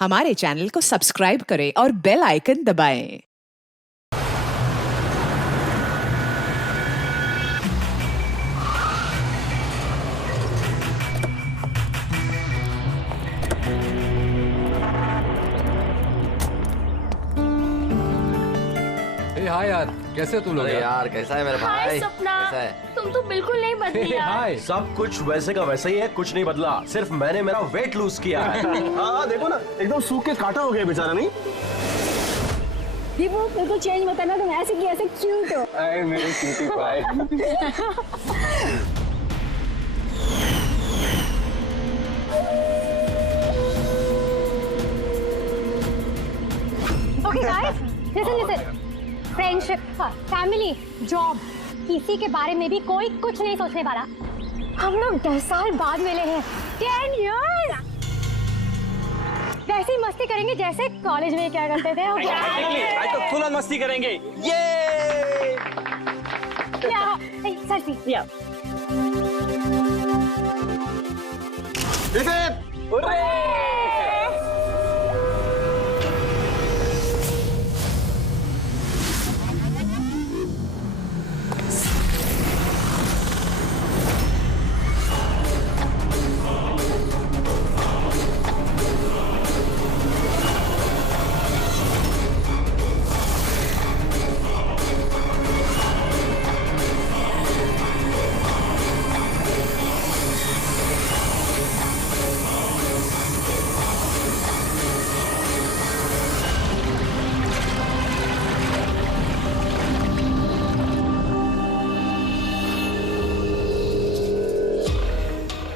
हमारे चैनल को सब्सक्राइब करें और बेल आइकन दबाएं। हाय यार, कैसे हो तुम लोग? यार कैसा है मेरा हाय भाई? सपना, कैसा है? तुम तो बिल्कुल नहीं बदली यार। हाय। सब कुछ वैसे का वैसा ही है, कुछ नहीं बदला, सिर्फ मैंने मेरा वेट लूज किया है। हाँ देखो ना, एकदम सूख के काटा हो गया बेचारा। नहीं दीपू बिल्कुल चेंज मत करना, तुम ऐसे की ऐसे क्यूट हो। अरे मेरे cutie pie. Okay guys, listen. Friendship, family, job, किसी के बारे में भी कोई कुछ नहीं सोचने वाला। हम लोग 10 साल बाद मिले हैं। 10 years। वैसी मस्ती करेंगे जैसे कॉलेज में क्या करते थे। आज तो फुल मस्ती करेंगे। ये सेल्फी।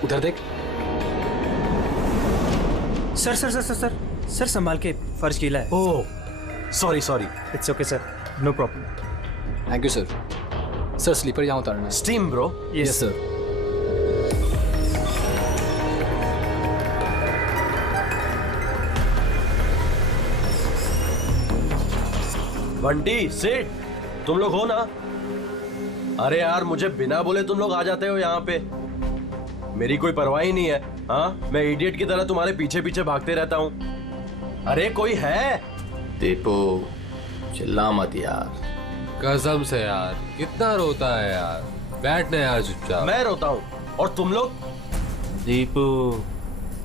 उधर देख। Sir sir sir sir sir sir संभाल के, फर्श गीला है। Oh sorry. It's okay sir, no problem. Thank you sir. Sir slipper यहाँ उतारना है। Steam bro. Yes sir. Bunty Seth, तुम लोग हो ना? अरे यार मुझे बिना बोले तुम लोग आ जाते हो यहाँ पे, मेरी कोई परवाह ही नहीं है। हाँ, मैं इडियट की तरह तुम्हारे पीछे पीछे भागते रहता हूँ। अरे कोई है? दीपू चिल्ला मत यार। कसम से यार, कितना रोता है यार। बैठना यार चुपचाप। मैं रोता हूँ और तुम लोग? दीपू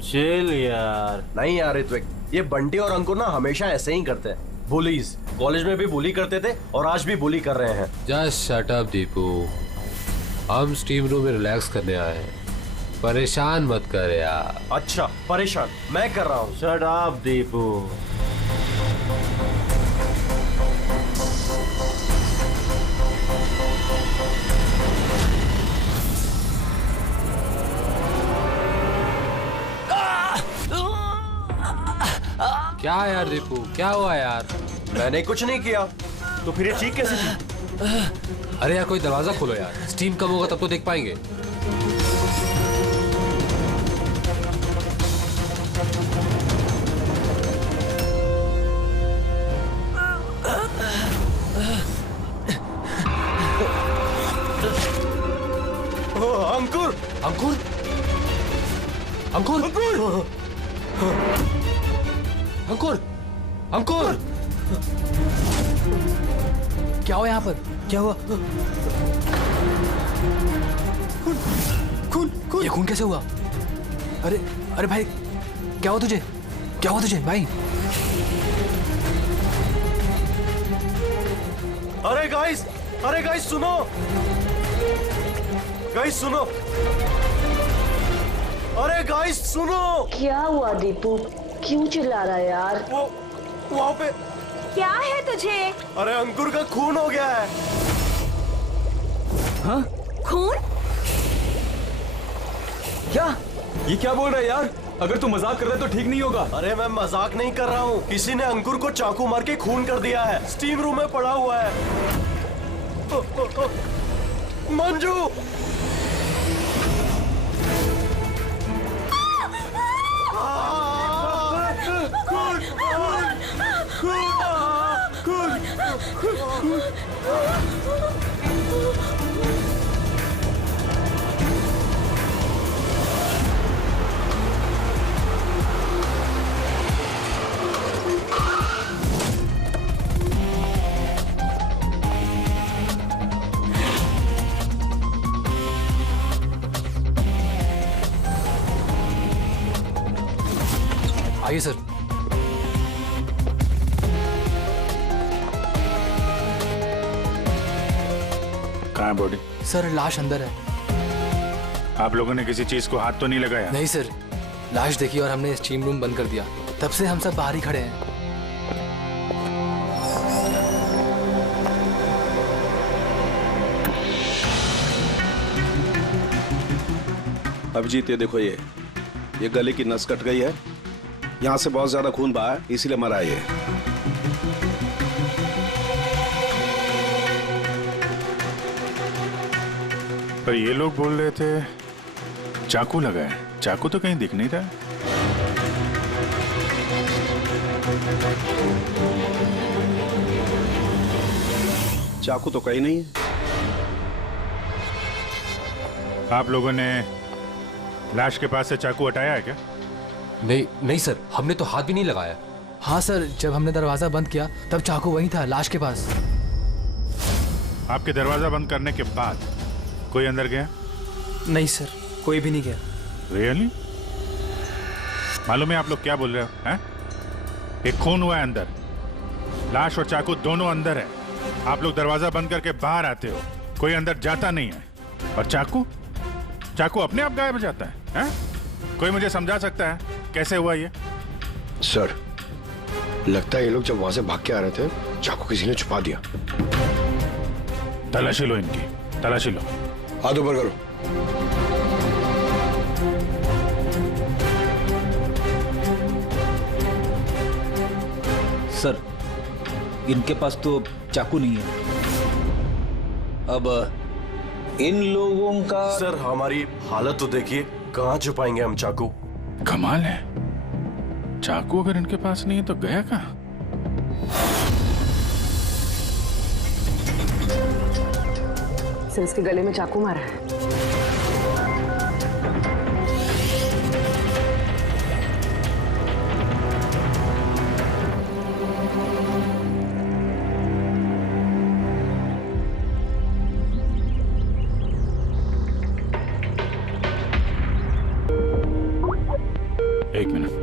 चिल यार। नहीं यार ऋत्विक, ये बंटी और अंकुर ना हमेशा ऐसे ही करते हैं। बुलीज, कॉलेज में भी बुली करते थे और आज भी बुली कर रहे हैं। जस्ट शट अप दीपू, हम स्टीम रूम में रिलैक्स करने आए हैं, परेशान मत कर यार। अच्छा परेशान मैं कर रहा हूँ। Shut up Deepu. क्या यार दीपू, क्या हुआ यार? मैंने कुछ नहीं किया। तो फिर ये चीख कैसे थी? अरे यार कोई दरवाजा खोलो यार, स्टीम कम होगा तब तो देख पाएंगे। अंकुर अंकुर अंकुर अंकुर अंकुर, क्या हुआ यहाँ पर? क्या हुआ? खून ये खून कैसे हुआ? अरे अरे भाई, क्या हुआ तुझे? क्या हुआ तुझे भाई? अरे गाइस सुनो। गाइस सुनो। अरे गाइस सुनो। क्या हुआ दीपू, क्यों चिल्ला रहा है यार? वो वहाँ पे। क्या है तुझे? अरे अंकुर का खून हो गया है। हाँ? खून? क्या? ये क्या बोल रहा है यार? अगर तू मजाक कर रहा है तो ठीक नहीं होगा। अरे मैं मजाक नहीं कर रहा हूँ, किसी ने अंकुर को चाकू मार के खून कर दिया है। स्टीम रूम में पड़ा हुआ है। मंजू, आइए सर। कहाँ है बॉडी? सर लाश अंदर है। आप लोगों ने किसी चीज को हाथ तो नहीं लगाया? नहीं सर, लाश देखी और हमने स्टीम रूम बंद कर दिया, तब से हम सब बाहर ही खड़े हैं। अभिजीत, ये देखो, ये गले की नस कट गई है, यहाँ से बहुत ज्यादा खून बहा है, इसीलिए मरा ये। पर ये लोग बोल रहे थे चाकू लगा है। चाकू तो कहीं दिख नहीं रहा। चाकू तो कहीं नहीं है। आप लोगों ने लाश के पास से चाकू हटाया है क्या? नहीं नहीं सर, हमने तो हाथ भी नहीं लगाया। हाँ सर, जब हमने दरवाजा बंद किया तब चाकू वहीं था, लाश के पास। आपके दरवाजा बंद करने के बाद कोई अंदर गया? नहीं सर, कोई भी नहीं गया। रियली? मालूम है आप लोग क्या बोल रहे हो? हैं? एक खून हुआ है अंदर, लाश और चाकू दोनों अंदर है। आप लोग दरवाजा बंद करके बाहर आते हो, कोई अंदर जाता नहीं है। और चाकू अपने आप गायब हो जाता है, हैं? कोई मुझे समझा सकता है कैसे हुआ ये? सर, लगता है ये लोग जब वहां से भाग के आ रहे थे, चाकू किसी ने छुपा दिया। तलाशी लो इनकी, तलाशी लो। हाथ ऊपर करो। सर, इनके पास तो चाकू नहीं है। अब इन लोगों का। सर, हमारी हालत तो देखिए, कहाँ छुपाएंगे हम चाकू? कमाल है, चाकू अगर इनके पास नहीं है तो गया कहाँ? सर, इसके गले में चाकू मारा है। एक मिनट।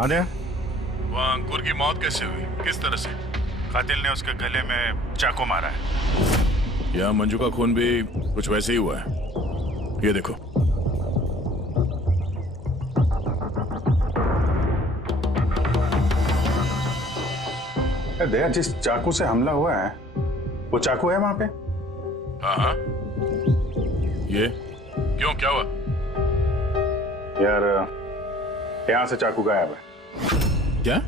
आद्या, वह अंकुर की मौत कैसे हुई? किस तरह से कातिल ने उसके गले में चाकू मारा है? यहाँ मंजू का खून भी कुछ वैसे ही हुआ है। ये देखो। दया, जिस चाकू से हमला हुआ है वो चाकू है वहां पे? हाँ। ये क्यों, क्या हुआ? यार, यहां से चाकू गायब है। क्या?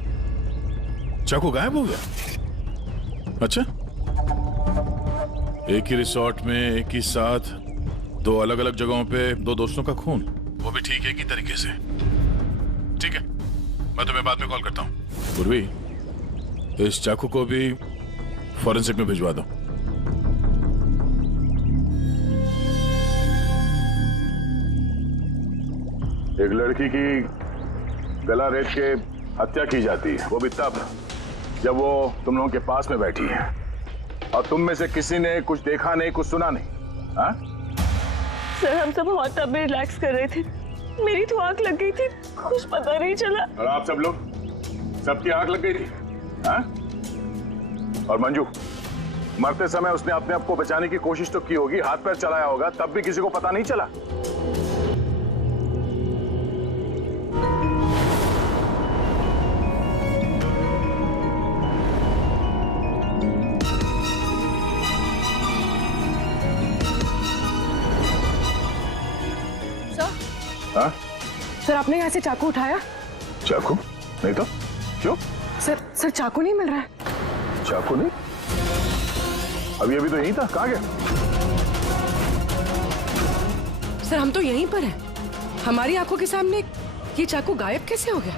चाकू गायब हो गया? अच्छा, एक ही रिसोर्ट में एक ही साथ दो अलग अलग जगहों पे दो दोस्तों का खून, वो भी ठीक एक ही तरीके से। ठीक है, मैं तुम्हें बाद में कॉल करता हूँ। पूर्वी, इस चाकू को भी फॉरेंसिक में भिजवा दो। एक लड़की की गला रेत के हत्या की जाती है, वो भी तब जब वो तुम लोगों के पास में बैठी है और तुम में से किसी ने कुछ देखा नहीं, कुछ सुना नहीं। हाँ? सर, हम सब हॉट में रिलैक्स कर रहे थे, मेरी तो आंख लग गई थी, कुछ पता नहीं चला। और आप सब लोग, सबकी आंख लग गई थी? हाँ? और मंजू, मरते समय उसने अपने आप को बचाने की कोशिश तो की होगी, हाथ पैर चलाया होगा, तब भी किसी को पता नहीं चला। हाँ? सर, आपने यहाँ से चाकू उठाया? चाकू नहीं तो क्यों? सर चाकू नहीं मिल रहा है। चाकू नहीं? अभी अभी तो यहीं था, कहाँ गया? सर, हम तो यहीं पर हैं, हमारी आंखों के सामने ये चाकू गायब कैसे हो गया?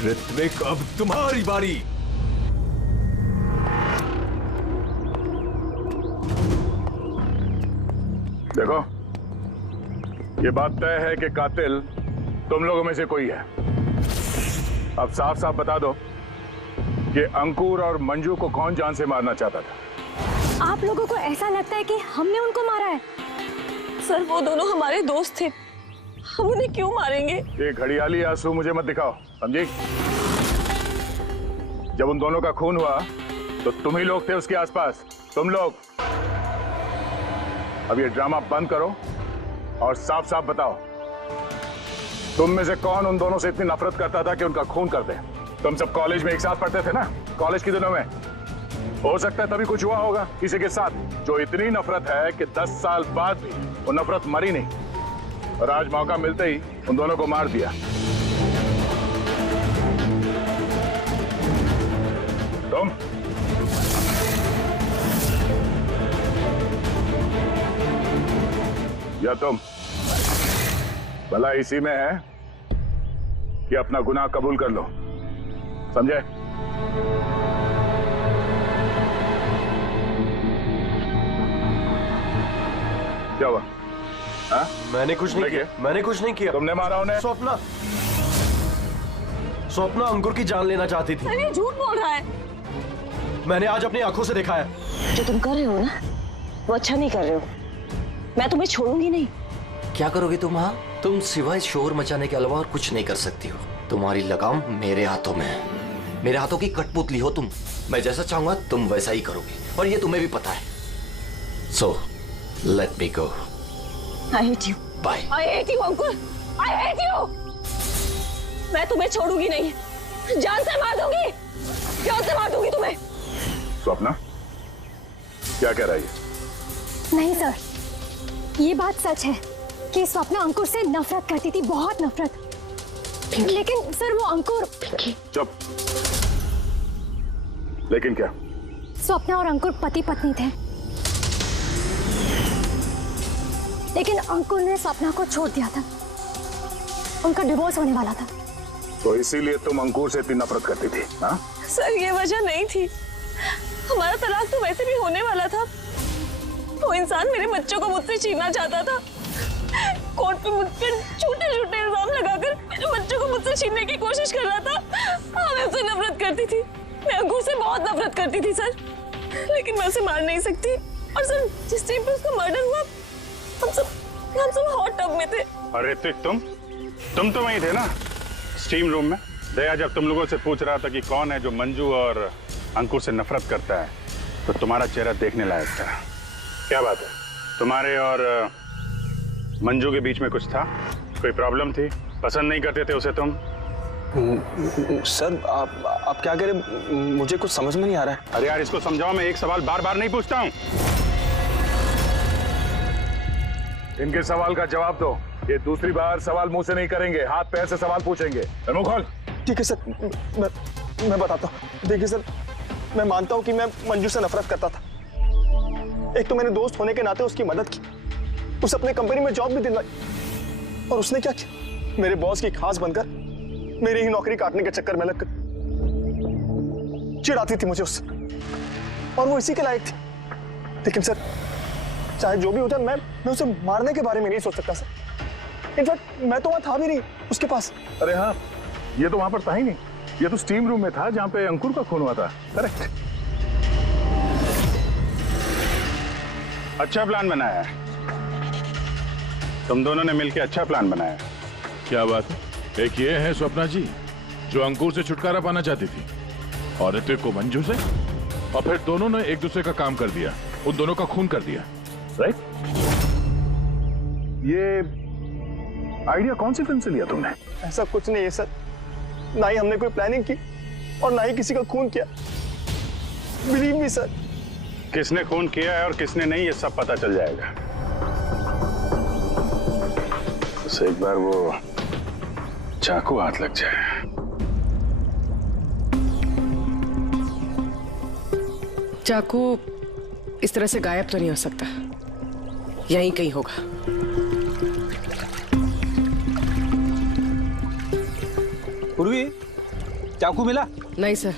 ऋत्विक, अब तुम्हारी बारी। देखो, ये बात तय है कि कातिल तुम लोगों में से कोई है। अब साफ साफ बता दो कि अंकुर और मंजू को कौन जान से मारना चाहता था। आप लोगों को ऐसा लगता है कि हमने उनको मारा है? सर वो दोनों हमारे दोस्त थे, हम उन्हें क्यों मारेंगे? ये घड़ियाली आंसू मुझे मत दिखाओ, समझी? जब उन दोनों का खून हुआ तो तुम ही लोग थे उसके आसपास, तुम लोग। अब ये ड्रामा बंद करो और साफ साफ बताओ, तुम में से कौन उन दोनों से इतनी नफरत करता था कि उनका खून कर दे? तुम सब कॉलेज में एक साथ पढ़ते थे ना, कॉलेज के दिनों में। हो सकता है तभी कुछ हुआ होगा किसी के साथ, जो इतनी नफरत है कि 10 साल बाद भी वो नफरत मरी नहीं, और आज मौका मिलते ही उन दोनों को मार दिया। तुम या तुम, भला इसी में है कि अपना गुनाह कबूल कर लो, समझे? क्या हुआ? हाँ? मैंने कुछ नहीं किया, मैंने कुछ नहीं किया। तुमने मारा उन्हें? स्वप्ना, स्वप्ना अंकुर की जान लेना चाहती थी। अरे झूठ बोल रहा है। मैंने आज अपनी आंखों से देखा है। जो तुम कर रहे हो ना, वो अच्छा नहीं कर रहे हो। मैं तुम्हें छोड़ूंगी नहीं। क्या करोगी तुम? हाँ, तुम सिवाय शोर मचाने के अलावा और कुछ नहीं कर सकती हो। तुम्हारी लगाम मेरे हाथों में है। मेरे हाथों की कठपुतली हो तुम। मैं जैसा चाहूंगा तुम वैसा ही करोगी, और ये तुम्हें भी पता है। So let me go. I hate you. Bye. I hate you, Ankur. I hate you. मैं तुम्हें छोड़ूंगी नहीं, जान से मार दूंगी, जान से मार दूंगी तुम्हें। स्वप्ना, क्या कह रही है? नहीं सर, ये बात सच है कि स्वप्ना अंकुर से नफरत करती थी, बहुत नफरत। लेकिन सर वो अंकुर। चुप। लेकिन क्या? स्वप्ना और अंकुर पति पत्नी थे, लेकिन अंकुर ने स्वप्ना को छोड़ दिया था। उनका डिवोर्स होने वाला था। तो इसीलिए तुम अंकुर से इतनी नफरत करती थी? हाँ? सर ये वजह नहीं थी, हमारा तलाक तो वैसे भी होने वाला था। वो इंसान मेरे बच्चों को मुझसे छीनना चाहता था। कोर्ट में मुझ पर झूठे झूठे इल्जाम लगाकर मेरे बच्चों को मुझसे छीनने की कोशिश कर रहा था। हाँ, मैं उससे नफरत करती थी, मैं अंकुर से बहुत नफरत करती थी सर, लेकिन मैं उसे मार नहीं सकती। और सर जिस टाइम पे उसका मर्डर हुआ, हम सब हॉट टब में थे। और ऋतिक, तुम तो वहीं थे ना, स्टीम रूम में? दया जब तुम लोगों से पूछ रहा था कि कौन है जो मंजू और अंकुर से नफरत करता है, तो तुम्हारा चेहरा देखने लायक था। क्या बात है, तुम्हारे और मंजू के बीच में कुछ था? कोई प्रॉब्लम थी? पसंद नहीं करते थे उसे तुम? सर आप क्या कह रहे, मुझे कुछ समझ में नहीं आ रहा है। अरे यार इसको समझाओ, मैं एक सवाल बार बार नहीं पूछता हूँ। इनके सवाल का जवाब दो। ये दूसरी बार सवाल मुंह से नहीं करेंगे, हाथ पैर से सवाल पूछेंगे। मुंह खोल। ठीक है सर, मैं बताता हूँ। देखिए सर, मैं मानता हूँ कि मैं मंजू से नफरत करता था। एक तो मैंने दोस्त होने के नाते उसकी मदद की, उसे अपने कंपनी में जॉब भी दिलवाई, और उसने क्या किया, मेरे बॉस की खास बनकर मेरी ही नौकरी काटने के चक्कर में लगकर चिढ़ाती थी मुझे उससे, और वो इसी के लायक थी। लेकिन सर चाहे जो भी हो जाए, मैं उसे मारने के बारे में नहीं सोच सकता सर। इनफैक्ट मैं तो वहां था भी नहीं उसके पास। अरे हाँ, ये तो वहां पर था ही नहीं, ये तो स्टीम रूम में था जहां पे अंकुर का खून हुआ था। करेक्ट। अच्छा प्लान बनाया है तुम दोनों ने मिलकर, अच्छा प्लान बनाया। क्या बात है? एक ये है स्वप्ना जी जो अंकुर से छुटकारा पाना चाहती थी, और ऋतिक को मंजू से, और फिर दोनों ने एक दूसरे का काम कर दिया, उन दोनों का खून कर दिया। राइट? ये आइडिया कौन सी फिल्म से लिया तुमने? ऐसा कुछ नहीं है सर, ना ही हमने कोई प्लानिंग की और ना ही किसी का खून किया। Believe me sir. किसने खून किया है और किसने नहीं, ये सब पता चल जाएगा। बस एक बार वो चाकू हाथ लग जाए। चाकू इस तरह से गायब तो नहीं हो सकता, यहीं कहीं होगा। पूर्वी, चाकू मिला? नहीं सर,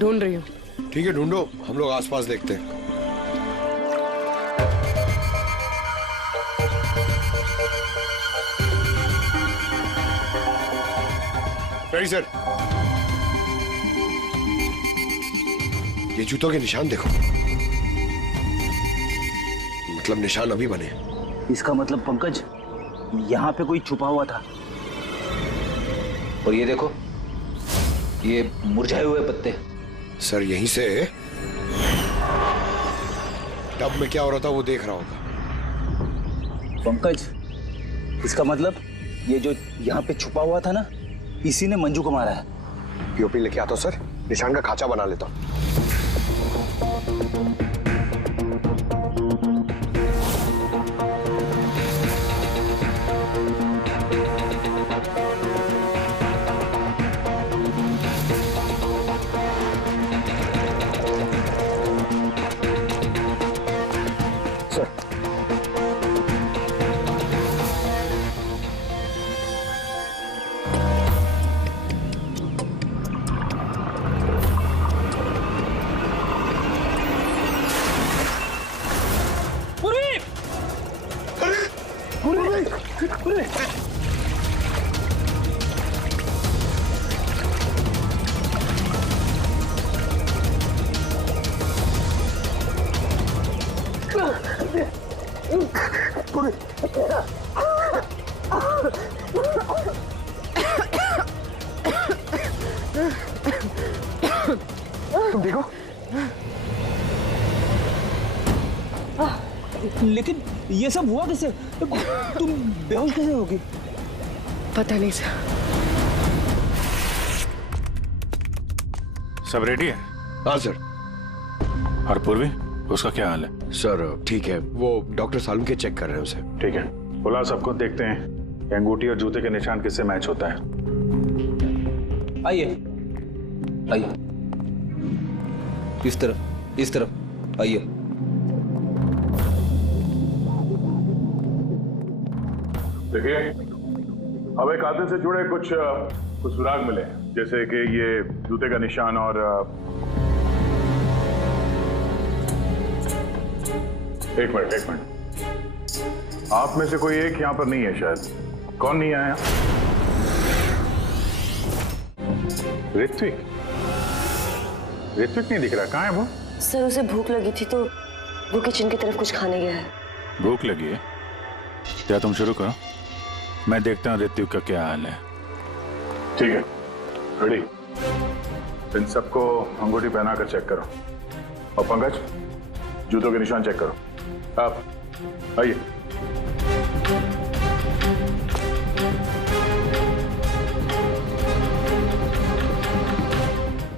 ढूंढ रही हूँ। ठीक है, ढूंढो, हम लोग आसपास देखते हैं। Ready sir. ये जूतों के निशान देखो, मतलब निशान अभी बने। इसका मतलब पंकज यहाँ पे कोई छुपा हुआ था। और ये देखो, ये मुरझाए हुए पत्ते। सर यहीं से टब में क्या हो रहा था वो देख रहा होगा। पंकज, इसका मतलब ये जो यहाँ पे छुपा हुआ था ना, इसी ने मंजू को मारा है। पीओपी लेके आता हूँ सर, निशान का खाचा बना लेता हूँ। तुम देखो, लेकिन ये सब हुआ कैसे? तुम बेहोश कैसे होगी? पता नहीं सर। सब रेडी है? हाँ सर। और पूर्वी, उसका क्या हाल है? सर ठीक है, वो डॉक्टर सालम के चेक कर रहे हैं उसे। ठीक है, बुलाओ सबको, देखते हैं कि अंगूठी और जूते के निशान किससे मैच होता है। आइए आइए, इस तरफ आइए। देखिए, हमें कातिल से जुड़े कुछ सुराग मिले, जैसे कि ये जूते का निशान और एक मिनट, आप में से कोई एक यहाँ पर नहीं है शायद। कौन नहीं आया? ऋत्विक नहीं दिख रहा, कहाँ है वो? सर उसे भूख लगी थी तो वो किचन की तरफ कुछ खाने गया है। भूख लगी है? क्या तुम शुरू करो, मैं देखता हूँ ऋत्विक का क्या हाल है। ठीक है, रेडी। इन सबको अंगूठी पहना कर चेक करो। और पंकज, जूतों के निशान चेक करो। आप आइए।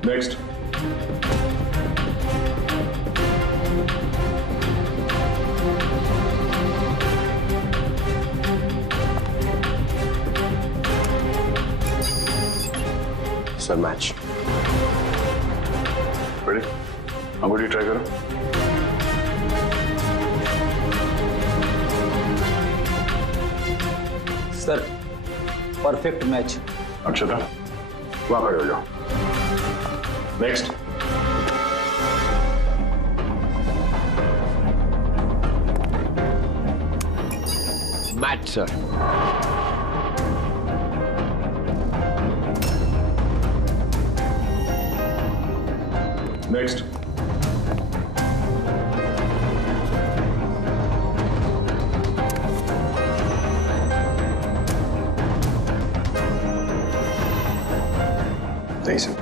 नेक्स्ट। Sir match. रेडी? अंगूठी ट्राई करो। Sir perfect match. अक्षता, वहां खड़े हो जाओ। नेक्स्ट। Match sir. नेक्स्ट। नहीं सर।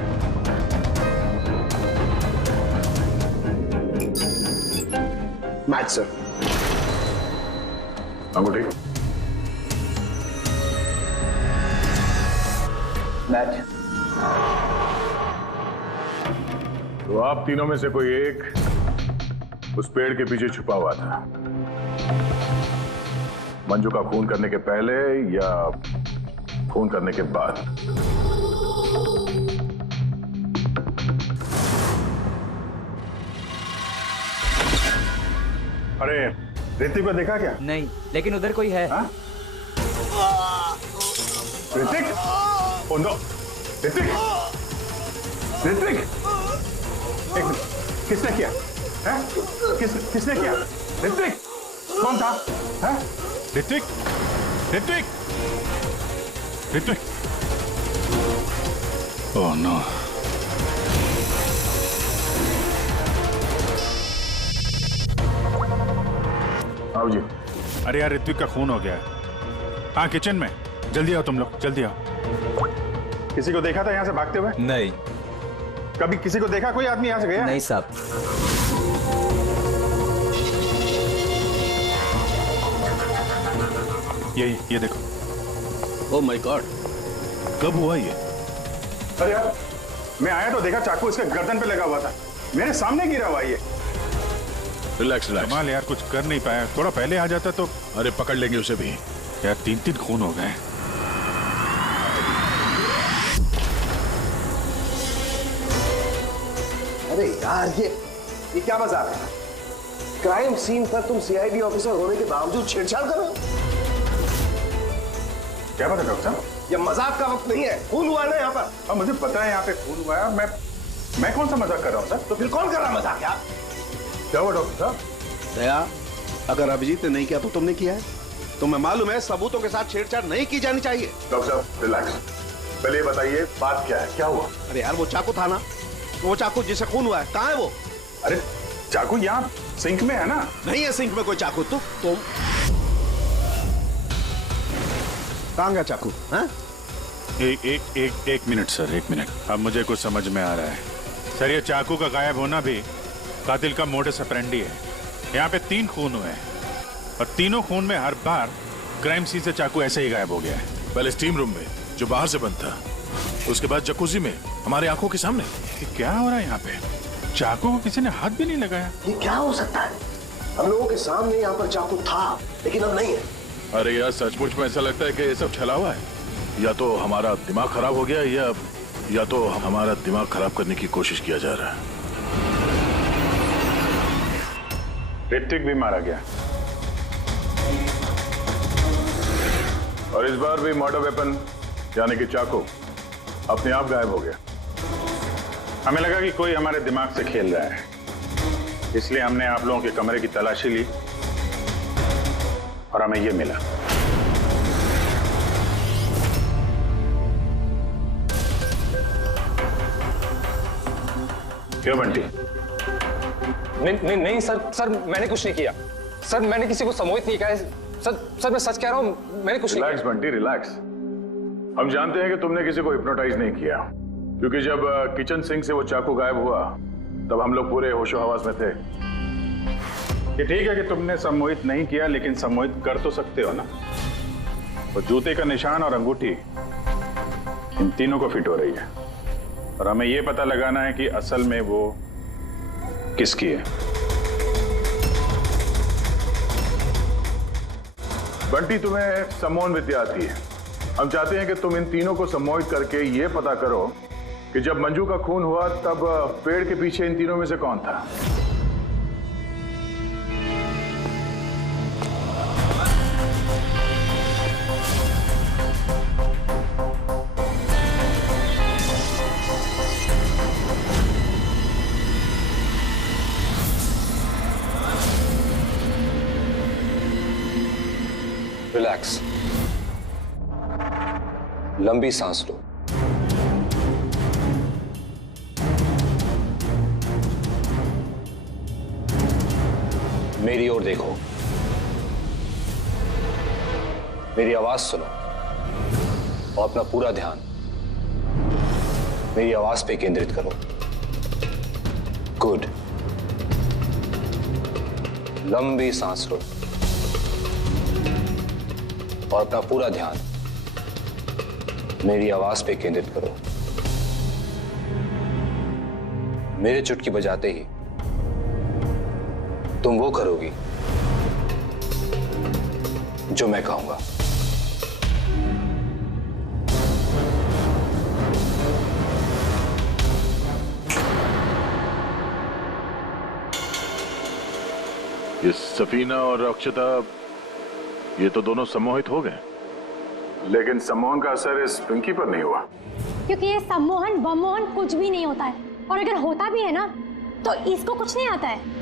Match sir. अंगूठी। मैच। तो आप तीनों में से कोई एक उस पेड़ के पीछे छुपा हुआ था, मंजू का खून करने के पहले या खून करने के बाद? अरे ऋतिक को देखा क्या? नहीं, लेकिन उधर कोई है। ऋतिक? Oh no, Hrithik! ऋतिक! एक मिनट, किसने किया? हैं? किसने किया? ऋतिक! कौन था? हैं? ऋतिक! ऋतिक! ऋतिक! Oh no. आओ जी। अरे यार ऋत्विक का खून हो गया है। हाँ किचन में, जल्दी आओ तुम लोग, जल्दी आओ। किसी को देखा था यहाँ से भागते हुए? नहीं। कभी किसी को देखा कोई आदमी यहाँ से गया? नहीं साहब। ये देखो। ओह माय गॉड, कब हुआ ये? अरे यार मैं आया तो देखा चाकू इसके गर्दन पे लगा हुआ था, मेरे सामने गिरा हुआ ये। Relax relax. कमाल यार, कुछ कर नहीं पाया, थोड़ा पहले आ जाता तो। अरे पकड़ लेंगे उसे भी। यार 3 खून हो गए। अरे यार ये क्या मजाक है? क्राइम सीन पर तुम सीआईडी ऑफिसर होने के बावजूद छेड़छाड़ कर रहे हो? क्या बात है डॉक्टर साहब? ये मजाक का वक्त नहीं है, खून हुआ ना यहाँ पर। हाँ मुझे पता है यहाँ पे खून हुआ है, मैं कौन सा मजाक कर रहा हूँ सर? तो फिर कौन कर रहा है मजाक यार? क्या हुआ डॉक्टर साहब? दया, अगर अभिजीत ने नहीं किया तो तुमने किया है? तुम्हें मालूम है सबूतों के साथ छेड़छाड़ नहीं की जानी चाहिए। डॉक्टर साहब रिलैक्स, पहले ये बताइए बात क्या है, क्या हुआ? अरे यार वो चाकू था ना, वो चाकू जिसे खून हुआ है, कहाँ है वो? अरे चाकू यहाँ सिंक में है ना? नहीं है सिंक में कोई चाकू। तुम कहाँ गया चाकू? हाँ? एक मिनट सर, 1 मिनट। अब मुझे कुछ समझ में आ रहा है सर। ये चाकू का गायब होना भी कातिल का मोडस ऑपरेंडी है। यहाँ पे 3 खून हुए हैं और तीनों खून में हर बार क्राइम सीन से चाकू ऐसे ही गायब हो गया है। पहले स्टीम रूम में जो बाहर से बंद था, उसके बाद जकूजी में हमारे आंखों के सामने। क्या हो रहा है यहाँ पे? चाकू को किसी ने हाथ भी नहीं लगाया। ये क्या हो सकता है? हम लोगों के सामने यहाँ पर चाकू था लेकिन अब नहीं है। अरे यार सचमुच में ऐसा लगता है कि ये सब छला हुआ है। या तो हमारा दिमाग खराब हो गया या तो हमारा दिमाग खराब करने की कोशिश किया जा रहा है। ऋत्विक भी मारा गया और इस बार भी मर्डर वेपन यानी कि चाकू अपने आप गायब हो गया। हमें लगा कि कोई हमारे दिमाग से खेल रहा है, इसलिए हमने आप लोगों के कमरे की तलाशी ली और हमें ये मिला। क्यों बंटी? नहीं सर मैंने कुछ नहीं किया। सर मैंने किसी को सम्मोहित नहीं किया है। सर मैं सच कह रहा हूं, मैंने कुछ नहीं किया। Relax Bunty relax. हम जानते हैं कि तुमने किसी को हिप्नोटाइज नहीं किया, क्योंकि जब किचन सिंक से वो चाकू गायब हुआ तब हम लोग पूरे होशो हवास में थे। ये ठीक है कि तुमने सम्मोहित नहीं किया, लेकिन सम्मोहित कर तो सकते हो ना। वो जूते का निशान और अंगूठी इन तीनों को फिट हो रही है और हमें ये पता लगाना है कि असल में वो किसकी है। बंटी तुम्हें सम्मोहन विद्या आती है। हम चाहते हैं कि तुम इन तीनों को सम्मोहित करके ये पता करो कि जब मंजू का खून हुआ तब पेड़ के पीछे इन तीनों में से कौन था। रिलैक्स, लंबी सांस लो। मेरी ओर देखो, मेरी आवाज सुनो और अपना पूरा ध्यान मेरी आवाज पे केंद्रित करो। गुड। लंबी सांस लो और अपना पूरा ध्यान मेरी आवाज पे केंद्रित करो। मेरे चुटकी बजाते ही तुम वो करोगी जो मैं कहूंगा। ये सफीना और अक्षता, ये तो दोनों सम्मोहित हो गए, लेकिन सम्मोहन का असर इस पिंकी पर नहीं हुआ। क्योंकि ये सम्मोहन बमोहन कुछ भी नहीं होता है, और अगर होता भी है ना तो इसको कुछ नहीं आता है।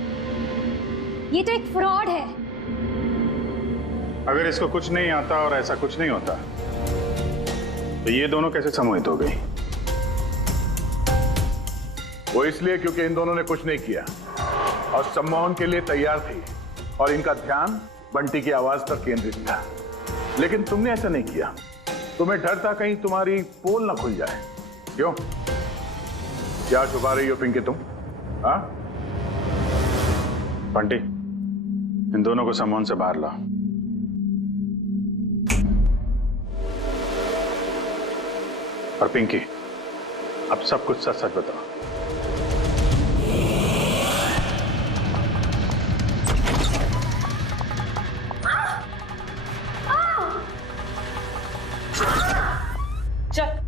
ये तो एक फ्रॉड है। अगर इसको कुछ नहीं आता और ऐसा कुछ नहीं होता तो ये दोनों कैसे सम्मोहित हो गई? वो इसलिए क्योंकि इन दोनों ने कुछ नहीं किया और सम्मोहन के लिए तैयार थी और इनका ध्यान बंटी की आवाज पर केंद्रित था। लेकिन तुमने ऐसा नहीं किया। तुम्हें डर था कहीं तुम्हारी पोल ना खुल जाए। क्यों? क्या छुपा रही हो पिंकी तुम? हाँ? बंटी, इन दोनों को सम्मोहन से बाहर लाओ। और पिंकी, अब सब कुछ सच सच बताओ। चल,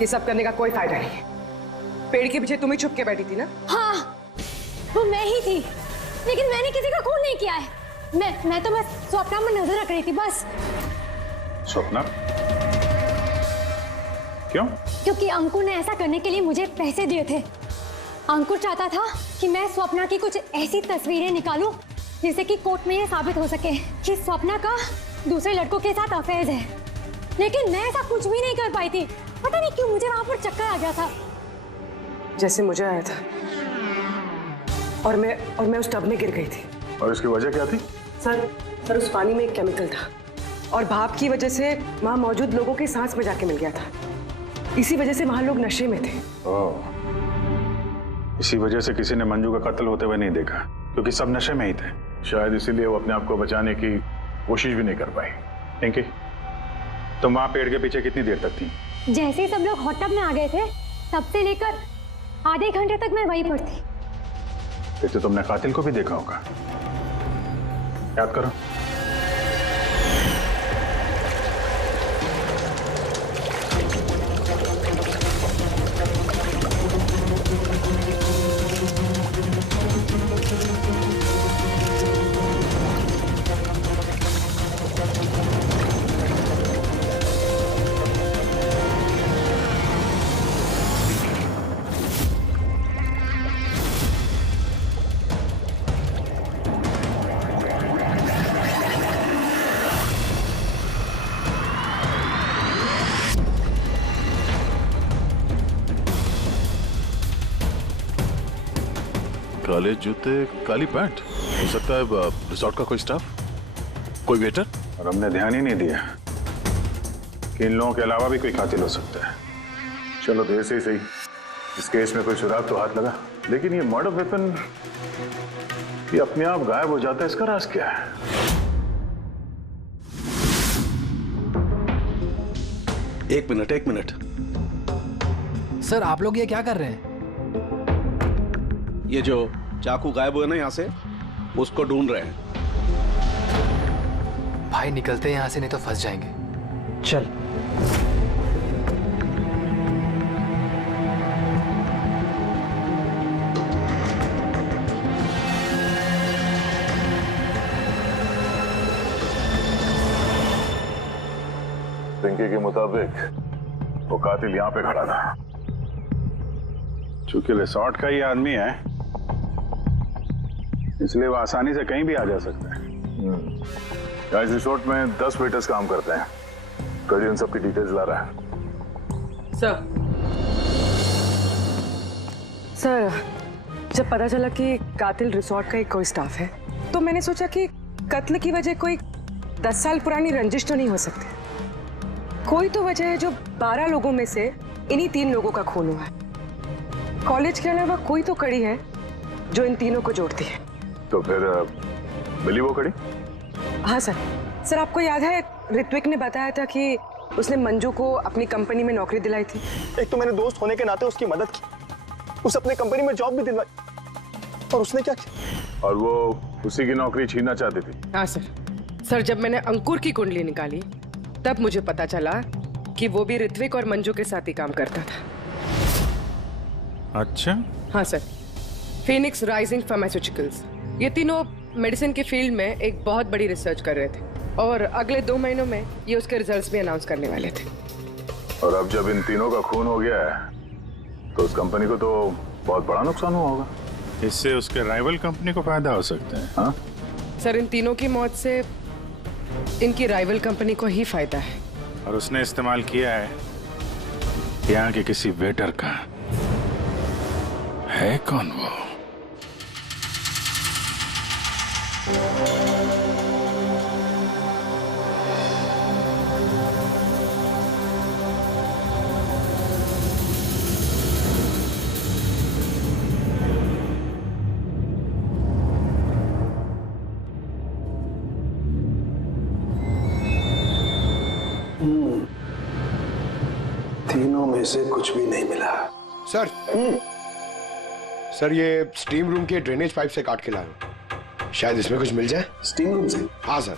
ये सब करने का कोई फायदा नहीं है। पेड़ के पीछे तुम ही छुप के बैठी थी ना? हाँ, वो मैं ही थी, लेकिन मैंने किसी का खून नहीं किया है। मैं तो बस स्वप्ना में नजर रख रही थी बस। स्वप्ना? क्यों? क्योंकि अंकुर ने ऐसा करने के लिए मुझे पैसे दिए थे। अंकुर चाहता था कि मैं स्वप्ना की कुछ ऐसी तस्वीरें निकालूं जिससे कि कोर्ट में ये साबित हो सके कि स्वप्ना का दूसरे लड़कों के साथ अफेयर है। लेकिन मैं ऐसा कुछ भी नहीं कर पाई थी। पता नहीं क्यों मुझे वहां पर चक्कर आ गया था, जैसे मुझे आया था। और मैं उस टब में गिर गई थी। और इसकी वजह क्या थी? सर उस पानी में एक केमिकल था और भाप की वजह से वहां मौजूद लोगों की सांस में जाके मिल गया था। इसी वजह से वहां लोग नशे में थे। इसी वजह से किसी ने मंजू का कत्ल होते हुए नहीं देखा, क्योंकि सब नशे में ही थे। शायद इसीलिए वो अपने आप को बचाने की कोशिश भी नहीं कर पाई। पिंकी, तुम वहां पेड़ के पीछे कितनी देर तक थी? जैसे ही सब लोग हॉट टब में आ गए थे तब से लेकर आधे घंटे तक मैं वहीं पर थी। फिर तो तुमने कातिल को भी देखा होगा। याद करो। काले जूते, काली पैंट। हो सकता है रिसोर्ट का कोई स्टाफ, कोई वेटर। और हमने ध्यान ही नहीं दिया कि इन लोगों के अलावा भी कोई कातिल हो सकता है। चलो तो ऐसे ही सही, इस केस में कोई सुराग तो हाथ लगा। लेकिन ये मर्डर वेपन ये अपने आप गायब हो जाता है, इसका राज क्या है? एक मिनट। सर, आप लोग ये क्या कर रहे हैं? ये जो चाकू गायब हुए ना यहाँ से, उसको ढूंढ रहे हैं। भाई निकलते हैं यहाँ से, नहीं तो फंस जाएंगे। चल। पिंकी के मुताबिक वो कातिल यहाँ पे खड़ा था। चूंकि रिसोर्ट का ही आदमी है, इसलिए वो आसानी से कहीं भी आ जा सकता है। इस रिसोर्ट में 10 वेटर्स काम करते हैं। कल इन सब की डिटेल्स ला रहा है। सर, जब पता चला कि कातिल रिसोर्ट का ही कोई स्टाफ है, तो मैंने सोचा कि कत्ल की वजह कोई 10 साल पुरानी रंजिश तो नहीं हो सकती। कोई तो वजह है जो 12 लोगों में से इन्हीं 3 लोगों का खून हुआ है। कॉलेज के अलावा कोई तो कड़ी है जो इन तीनों को जोड़ती है। तो फिर मिली वो कड़ी? हाँ सर, आपको याद है ऋत्विक ने बताया था कि उसने मंजू को अपनी कंपनी में नौकरी दिलाई थी। एक तो मैंने दोस्त होने के नाते उसकी मदद की, उसे अपने कंपनी में जॉब भी दिलवाई, और उसने क्या किया? और वो उसी की नौकरी छीनना चाहती थी। हाँ सर, जब मैंने अंकुर की कुंडली निकाली तब मुझे पता चला कि वो भी ऋत्विक और मंजू के साथ ही काम करता था। अच्छा? हाँ सर, फिनिक्स राइजिंग फार्मास्यूटिकल्स, ये तीनों मेडिसिन के फील्ड में एक बहुत बड़ी रिसर्च कर रहे थे और अगले 2 महीनों में ये उसके रिजल्ट्स भी अनाउंस करने वाले थे। और अब जब इन तीनों का खून हो गया है तो उस कंपनी को तो बहुत बड़ा नुकसान हुआ होगा। इससे उसके राइवल कंपनी को फायदा हो सकता है। हाँ सर, इन तीनों की मौत से इनकी राइवल कंपनी को ही फायदा है। और उसने इस्तेमाल किया है यहाँ के किसी वेटर का है। कौन वो? तीनों में से कुछ भी नहीं मिला। सर सर ये स्टीम रूम के ड्रेनेज पाइप से काट के लाया हूं, शायद इसमें कुछ मिल जाए। स्टीम रूम से? हाँ सर।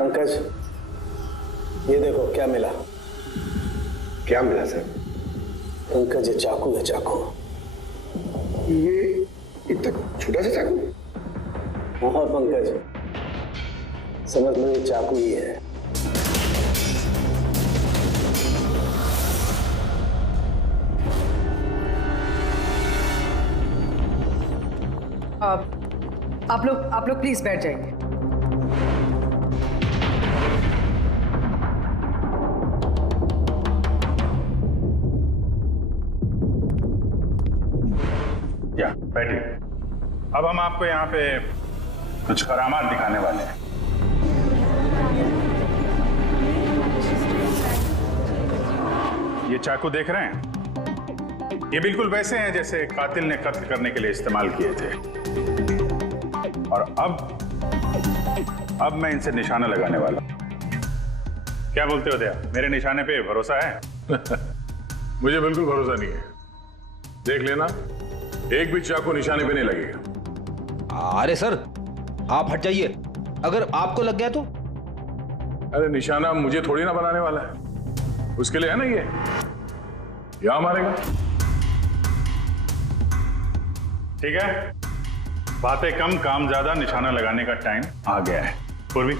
पंकज, ये देखो क्या मिला। क्या मिला सर? पंकज ये चाकू है, चाकू। ये इतना छोटा सा चाकू? हाँ पंकज, समझ लो ये चाकू ही है। आप लोग प्लीज बैठ जाइए। बैठिए। अब हम आपको यहाँ पे कुछ करामात दिखाने वाले हैं। ये चाकू देख रहे हैं? ये बिल्कुल वैसे हैं जैसे कातिल ने कत्ल करने के लिए इस्तेमाल किए थे। और अब मैं इनसे निशाना लगाने वाला हूं। क्या बोलते हो दया? मेरे निशाने पे भरोसा है? मुझे बिल्कुल भरोसा नहीं है। देख लेना, एक भी चाकू निशाने पे नहीं लगेगा। अरे सर, आप हट जाइए। अगर आपको लग गया तो? अरे निशाना मुझे थोड़ी ना बनाने वाला है, उसके लिए है ना ये यहां मारेगा। ठीक है, बातें कम काम ज्यादा। निशाना लगाने का टाइम आ गया है। पूर्वी,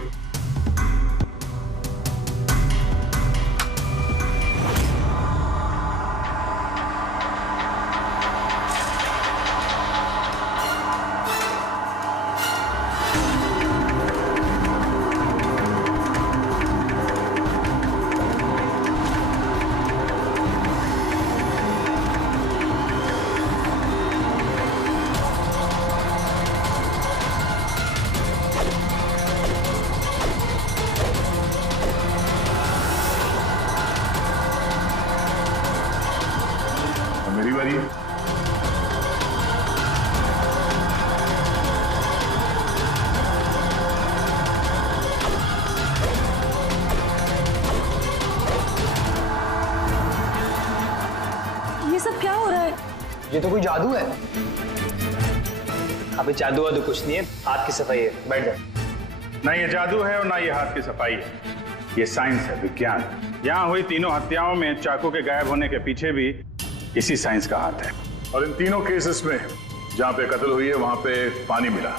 मेरी बारी है। ये सब क्या हो रहा है? ये तो कोई जादू है। अभी जादू वादू कुछ नहीं है, हाथ की सफाई है। बैठ जाओ। ना ये जादू है और ना ये हाथ की सफाई है, ये साइंस है, विज्ञान। यहाँ हुई तीनों हत्याओं में चाकू के गायब होने के पीछे भी इसी साइंस का हाथ है। और इन तीनों केसेस में जहां पे कत्ल हुई है वहां पे पानी मिला,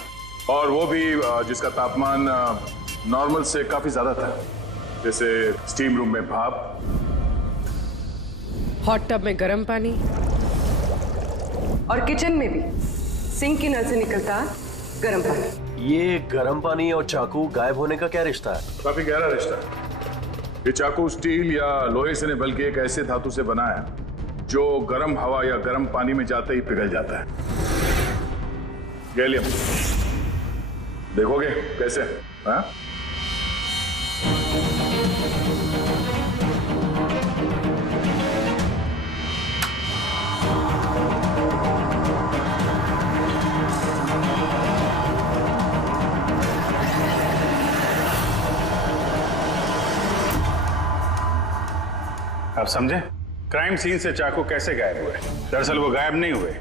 और वो भी जिसका तापमान नॉर्मल से काफी ज्यादा था, जैसे स्टीम रूम में भाप, हॉट टब में गर्म पानी, और किचन में भी सिंक की नल से निकलता गर्म पानी। ये गर्म पानी और चाकू गायब होने का क्या रिश्ता है? काफी गहरा रिश्ता है। ये चाकू स्टील या लोहे से नहीं बल्कि एक ऐसे धातु से बना है जो गर्म हवा या गर्म पानी में जाते ही पिघल जाता है। गैलियम। देखोगे कैसे? हाँ? आप समझे? क्राइम सीन से चाकू कैसे गायब हुए? दरअसल वो गायब नहीं हुए,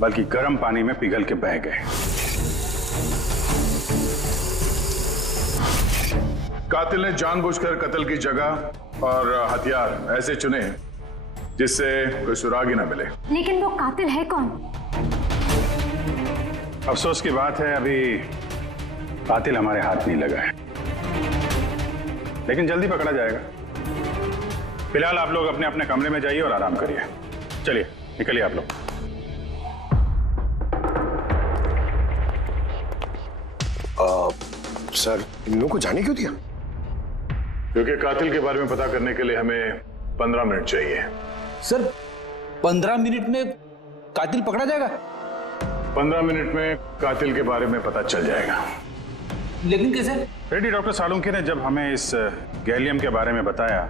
बल्कि गर्म पानी में पिघल के बह गए। कातिल ने जानबूझकर कत्ल की जगह और हथियार ऐसे चुने जिससे कोई सुराग ही ना मिले। लेकिन वो कातिल है कौन? अफसोस की बात है अभी कातिल हमारे हाथ नहीं लगा है, लेकिन जल्दी पकड़ा जाएगा। फिलहाल आप लोग अपने अपने कमरे में जाइए और आराम करिए। चलिए निकलिए आप लोग। सर इन लोगों को जाने क्यों दिया? क्योंकि कातिल के बारे में पता करने के लिए हमें 15 मिनट चाहिए। सर 15 मिनट में कातिल पकड़ा जाएगा? 15 मिनट में कातिल के बारे में पता चल जाएगा। लेकिन कैसे? रेडी डॉक्टर सालुंके ने जब हमें इस गैलियम के बारे में बताया,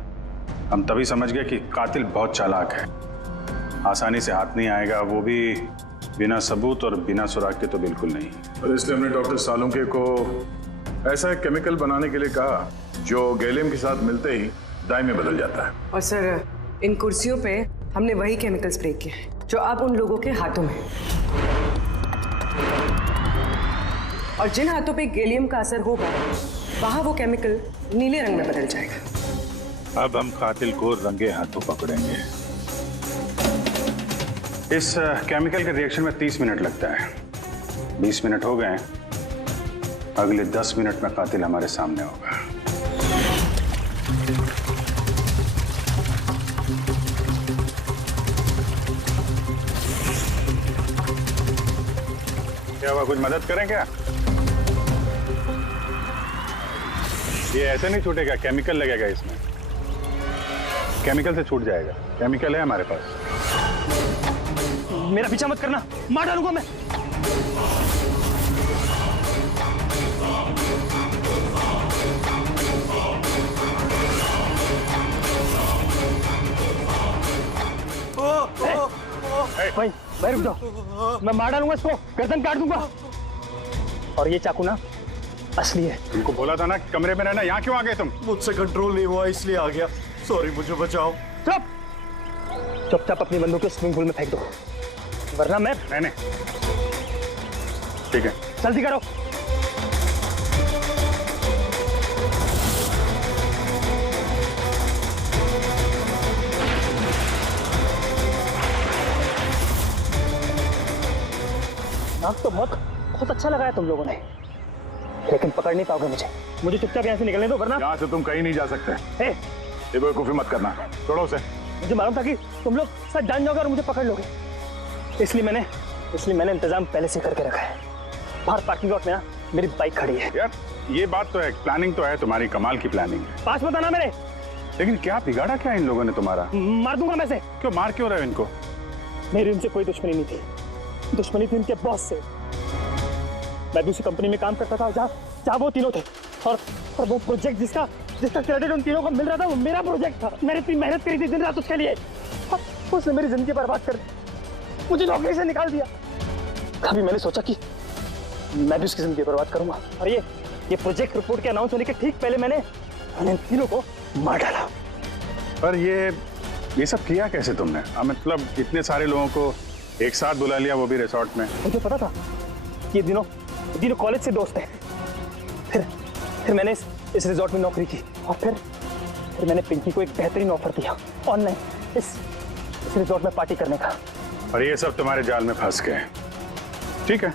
हम तभी समझ गए कि कातिल बहुत चालाक है, आसानी से हाथ नहीं आएगा, वो भी बिना सबूत और बिना सुराग के तो बिल्कुल नहीं। और इसलिए हमने डॉक्टर सालुंके को ऐसा एक केमिकल बनाने के लिए कहा जो गैलियम के साथ मिलते ही डाई में बदल जाता है। और सर इन कुर्सियों पे हमने वही केमिकल स्प्रे किया है जो अब उन लोगों के हाथों में है। और जिन हाथों पे गैलियम का असर होगा वहां वो केमिकल नीले रंग में बदल जाएगा। अब हम कातिल को रंगे हाथों पकड़ेंगे। इस केमिकल के रिएक्शन में 30 मिनट लगता है। 20 मिनट हो गए, अगले 10 मिनट में कातिल हमारे सामने होगा। क्या हुआ, कुछ मदद करें क्या? ये ऐसे नहीं छूटेगा, केमिकल लगेगा इसमें। केमिकल से छूट जाएगा, केमिकल है हमारे पास। मेरा पीछा मत करना, मार डालूंगा मैं। भाई रुक जाओ, मैं मार डालूंगा इसको, गर्दन काट दूंगा। और ये चाकू ना असली है। तुमको बोला था ना कमरे में रहना, यहाँ क्यों आ गए तुम? मुझसे कंट्रोल नहीं हुआ इसलिए आ गया। सॉरी, मुझे बचाओ। चुपचाप अपनी बंदूक स्विमिंग पूल में फेंक दो, वरना मैं नहीं। ठीक है, जल्दी करो। नाक तो बहुत अच्छा लगाया तुम लोगों ने, लेकिन पकड़ नहीं पाओगे मुझे चुपचाप यहाँ से निकलने दो, वरना यहाँ से तुम कहीं नहीं जा सकते। ये बेवकूफी मत करना, छोड़ो उसे। मुझे मालूम था कि तुम लोग सब जान जाओगे और मुझे पकड़ लोगे, इसलिए मैंने इंतजाम पहले से करके रखा है। बाहर पार्किंग लॉट में ना मेरी बाइक खड़ी है। यार ये बात तो है, प्लानिंग तो है तुम्हारी, कमाल की प्लानिंग है। पास मत आना मेरे। लेकिन क्या बिगाड़ा क्या इन लोगों ने तुम्हारा? मार दूंगा मैं से। क्यों मार क्यों रहे हो इनको? मेरी उनसे कोई दुश्मनी नहीं थी, दुश्मनी थी उनके बॉस से। मैं भी उसी कंपनी में काम करता था जहाँ वो तीनों थे, और वो प्रोजेक्ट जिसका क्रेडिट उन तीनों को मिल रहा था वो मेरा प्रोजेक्ट था। मैंने इतनी मेहनत करी थी दिन रात उसके लिए, उसने मेरी जिंदगी बर्बाद कर दी, मुझे नौकरी से निकाल दिया। कभी मैंने सोचा कि मैं भी उसकी जिंदगी बर्बाद करूंगा, और ये प्रोजेक्ट रिपोर्ट के अनाउंस होने के ठीक पहले मैंने इन तीनों को मार डाला। पर ये सब किया कैसे तुमने? मतलब इतने सारे लोगों को एक साथ बुला लिया, वो भी रिसोर्ट में। मुझे पता था कि ये दिनों कॉलेज से दोस्त हैं। फिर मैंने इस रिजॉर्ट में नौकरी की, और फिर मैंने पिंकी को एक बेहतरीन ऑफर दिया ऑनलाइन इस रिजॉर्ट में पार्टी करने का। और ये सब तुम्हारे जाल में फंस गए। ठीक है,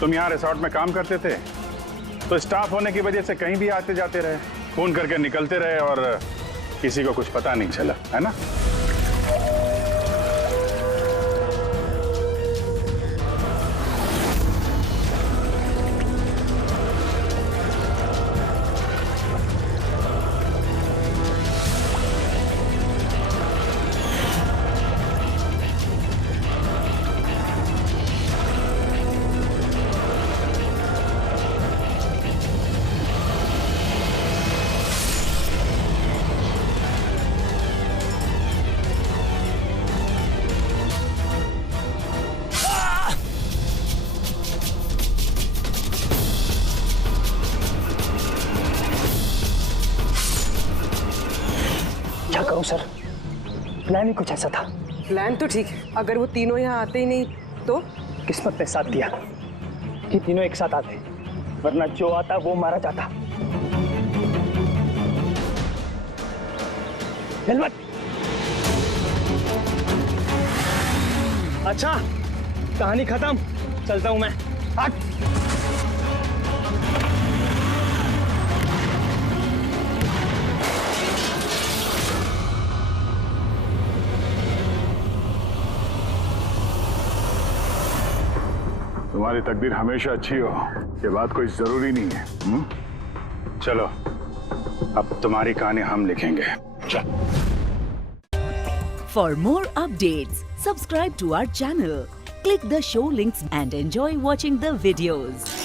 तुम यहाँ रिसोर्ट में काम करते थे तो स्टाफ होने की वजह से कहीं भी आते जाते रहे, फोन करके निकलते रहे, और किसी को कुछ पता नहीं चला, है ना? क्या करूं सर, प्लान ही कुछ ऐसा था। प्लान तो ठीक है, अगर वो तीनों यहाँ आते ही नहीं तो? किस्मत ने साथ दिया कि तीनों एक साथ आते, वरना जो आता वो मारा जाता। हेलमेट। अच्छा, कहानी खत्म, चलता हूं मैं। हट। तुम्हारी तकदीर हमेशा अच्छी हो, ये बात कोई जरूरी नहीं है। चलो, अब तुम्हारी कहानी हम लिखेंगे। चल। For more updates, subscribe to our channel, click the show links and enjoy watching the videos.